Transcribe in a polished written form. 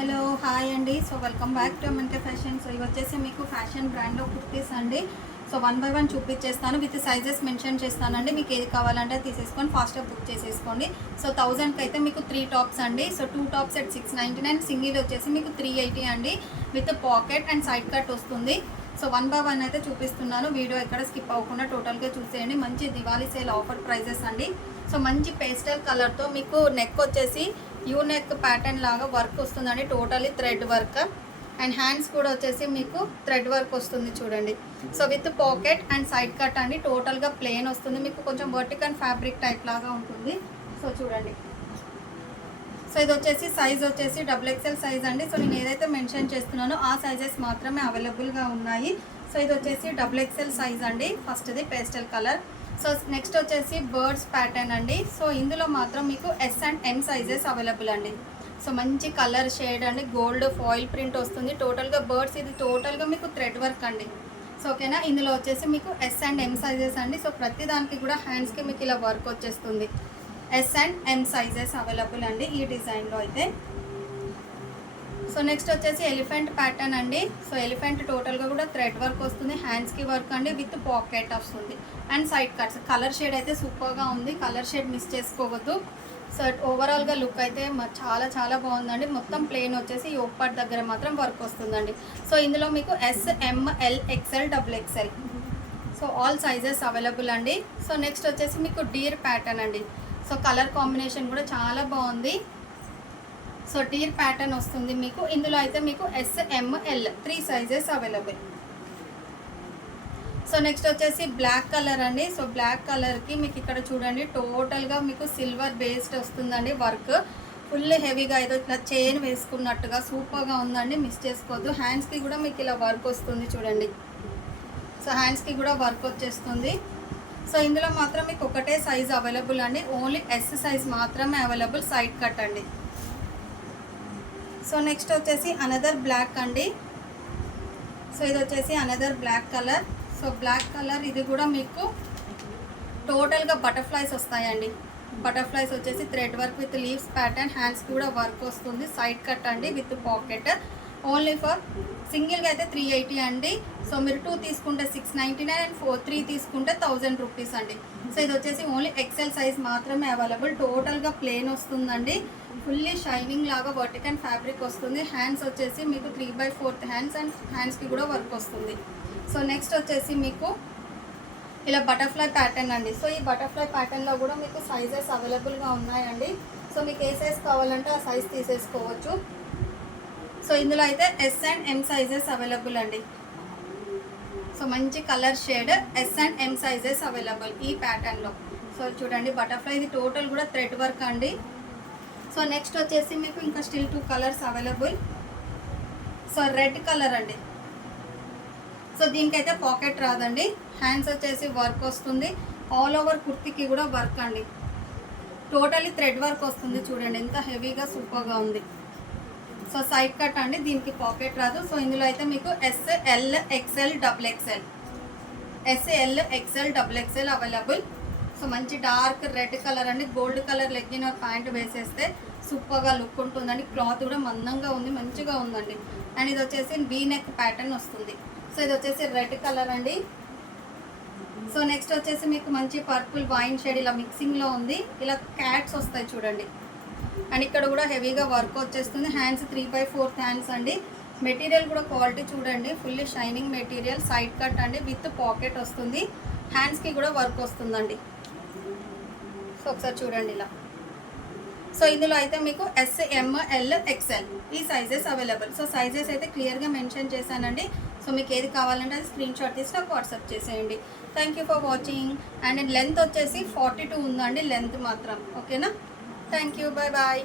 Hello hi అండి. So welcome back to మంటే fashion. So ఇవి వచ్చేసి మీకు ఫ్యాషన్ బ్రాండ్లో కుర్తీస్ అండి. సో 1 by 1 చూపించేస్తాను, విత్ సైజెస్ మెన్షన్ చేస్తానండి. మీకు ఏది కావాలంటే తీసేసుకొని ఫాస్ట్గా బుక్ చేసేసుకోండి. సో 1000కి అయితే మీకు 3 టాప్స్ అండి. సో 2 టాప్స్ at 699, సింగిల్ వచ్చేసి మీకు 380 అండి, with pocket and side cut వస్తుంది. సో 1 by 1 అయితే చూపిస్తున్నాను, వీడియో ఎక్కడ స్కిప్ అవ్వకుండా టోటల్గా చూసేయండి. మంచి దివాళీ సేల్ ఆఫర్ ప్రైజెస్ అండి. సో మంచి పేస్టల్ కలర్తో మీకు నెక్ వచ్చేసి యూ నెక్ ప్యాటర్న్ లాగా వర్క్ వస్తుందండి, totally thread work. And hands కూడా వచ్చేసి మీకు థ్రెడ్ వర్క్ వస్తుంది చూడండి. So with pocket and side cut అండి, టోటల్గా ప్లెయిన్ వస్తుంది. మీకు కొంచెం వర్టికల్ ఫ్యాబ్రిక్ టైప్ లాగా ఉంటుంది. సో చూడండి. సో ఇది వచ్చేసి సైజ్ వచ్చేసి XXL సైజ్ అండి. సో నేను ఏదైతే మెన్షన్ చేస్తున్నానో ఆ సైజెస్ మాత్రమే అవైలబుల్గా ఉన్నాయి. సో ఇది వచ్చేసి XXL సైజ్ అండి. ఫస్ట్ది పేస్టల్ కలర్. సో నెక్స్ట్ వచ్చేసి బర్డ్స్ ప్యాటర్న్ అండి. సో ఇందులో మాత్రం మీకు S and M sizes available అండి. సో మంచి కలర్ షేడ్ అండి, గోల్డ్ ఫాయిల్ ప్రింట్ వస్తుంది. టోటల్గా బర్డ్స్ ఇది టోటల్గా మీకు థ్రెడ్ వర్క్ అండి. సో ఓకేనా, ఇందులో వచ్చేసి మీకు S and M సైజెస్ అండి. సో ప్రతి దానికి కూడా హ్యాండ్స్కి మీకు ఇలా వర్క్ వచ్చేస్తుంది. S and M sizes available అండి ఈ డిజైన్లో అయితే. సో నెక్స్ట్ వచ్చేసి ఎలిఫెంట్ ప్యాటర్న్ అండి. సో ఎలిఫెంట్ టోటల్గా కూడా థ్రెడ్ వర్క్ వస్తుంది, హ్యాండ్స్కి వర్క్ అండి, విత్ పాకెట్ వస్తుంది and side cuts. Colour shade అయితే సూపర్గా ఉంది, కలర్ షేడ్ మిస్ చేసుకోవద్దు. సో ఓవరాల్గా లుక్ అయితే చాలా చాలా బాగుందండి. మొత్తం ప్లెయిన్ వచ్చేసి ఈ ఒప్పటి దగ్గర మాత్రం వర్క్ వస్తుందండి. సో ఇందులో మీకు S, M, L, XL, XXL, so all sizes available అండి. సో నెక్స్ట్ వచ్చేసి మీకు డీర్ ప్యాటర్న్ అండి. సో కలర్ కాంబినేషన్ కూడా చాలా బాగుంది. సో డీర్ ప్యాటర్న్ వస్తుంది మీకు. ఇందులో అయితే మీకు S, M, L 3 sizes available. So next వచ్చేసి బ్లాక్ కలర్ అండి. సో బ్లాక్ కలర్కి మీకు ఇక్కడ చూడండి టోటల్గా మీకు సిల్వర్ బేస్డ్ వస్తుందండి వర్క్. ఫుల్ హెవీగా ఏదో ఇట్లా చైన్ వేసుకున్నట్టుగా సూపర్గా ఉందండి, మిస్ చేసుకోవద్దు. హ్యాండ్స్కి కూడా మీకు ఇలా వర్క్ వస్తుంది చూడండి. సో హ్యాండ్స్కి కూడా వర్క్ వచ్చేస్తుంది. సో ఇందులో మాత్రం మీకు ఒకటే సైజ్ అవైలబుల్ అండి, ఓన్లీ S సైజ్ మాత్రమే అవైలబుల్, సైడ్ కట్ అండి. సో నెక్స్ట్ వచ్చేసి అనదర్ బ్లాక్ అండి. సో ఇది వచ్చేసి another black colour. So black colour ఇది కూడా మీకు టోటల్గా బటర్ఫ్లైస్ వస్తాయండి. బటర్ఫ్లైస్ వచ్చేసి thread work with leaves pattern, hands కూడా వర్క్ వస్తుంది, సైడ్ కట్ అండి, విత్ పాకెట్. ఓన్లీ ఫర్ సింగిల్గా అయితే 380 అండి. సో మీరు 2 తీసుకుంటే 699 అండ్ 3 తీసుకుంటే 1000 రూపీస్ అండి. సో ఇది వచ్చేసి ఓన్లీ XL సైజ్ మాత్రమే అవైలబుల్. టోటల్గా ప్లెయిన్ వస్తుందండి, ఫుల్లీ షైనింగ్ లాగా వర్టికల్ ఫ్యాబ్రిక్ వస్తుంది. హ్యాండ్స్ వచ్చేసి మీకు 3/4 హ్యాండ్స్ అండ్ హ్యాండ్స్కి కూడా వర్క్ వస్తుంది. సో నెక్స్ట్ వచ్చేసి మీకు ఇలా బటర్ఫ్లై ప్యాటర్న్ అండి. సో ఈ బటర్ఫ్లై ప్యాటర్న్లో కూడా మీకు సైజెస్ అవైలబుల్గా ఉన్నాయండి. సో మీకు ఏ సైజ్ కావాలంటే ఆ సైజ్ తీసేసుకోవచ్చు. సో ఇందులో అయితే S and M sizes available అండి. సో మంచి colour shade S and M sizes available ఈ ప్యాటర్న్లో. సో చూడండి బటర్ఫ్లై ఇది టోటల్ కూడా థ్రెడ్ వర్క్ అండి. సో నెక్స్ట్ వచ్చేసి మీకు ఇంకా still 2 colours available. So red colour అండి. సో దీనికైతే పాకెట్ రాదండి, హ్యాండ్స్ వచ్చేసి వర్క్ వస్తుంది. ఆల్ ఓవర్ కుర్తీకి కూడా వర్క్ అండి, టోటలీ థ్రెడ్ వర్క్ వస్తుంది చూడండి, ఎంత హెవీగా సూపర్గా ఉంది. సో సైడ్ కట్ అండి, దీనికి పాకెట్ రాదు. సో ఇందులో అయితే మీకు S, L, XL, XXL, S, L, XL, XXL available. So మంచి డార్క్ రెడ్ కలర్ అండి, gold colour legging or pant వేసేస్తే సూపర్గా లుక్ ఉంటుందండి. క్లాత్ కూడా మందంగా ఉంది, మంచిగా ఉందండి. అండ్ ఇది వచ్చేసి వీ నెక్ ప్యాటర్న్ వస్తుంది. సో ఇది వచ్చేసి రెడ్ కలర్ అండి. సో నెక్స్ట్ వచ్చేసి మీకు మంచి పర్పుల్ వైన్ షేడ్ ఇలా మిక్సింగ్లో ఉంది. ఇలా క్యాట్స్ వస్తాయి చూడండి. అండ్ ఇక్కడ కూడా హెవీగా వర్క్ వచ్చేస్తుంది. హ్యాండ్స్ 3/4 హ్యాండ్స్ అండి. మెటీరియల్ కూడా క్వాలిటీ చూడండి, fully shining material, side cut అండి, విత్ పాకెట్ వస్తుంది. హ్యాండ్స్కి కూడా వర్క్ వస్తుందండి. సో ఒకసారి చూడండి ఇలా. సో ఇందులో అయితే మీకు S, M, L, XL ఈ సైజెస్ అవైలబుల్. సో సైజెస్ అయితే క్లియర్గా మెన్షన్ చేశానండి. సో మీకు ఏది కావాలంటే అది స్క్రీన్ షాట్ తీసి నాకు వాట్సాప్ చేసేయండి. Thank you for watching. And length వచ్చేసి 42 ఉందండి లెంత్ మాత్రం. ఓకేనా, థ్యాంక్ యూ, బాయ్ బాయ్.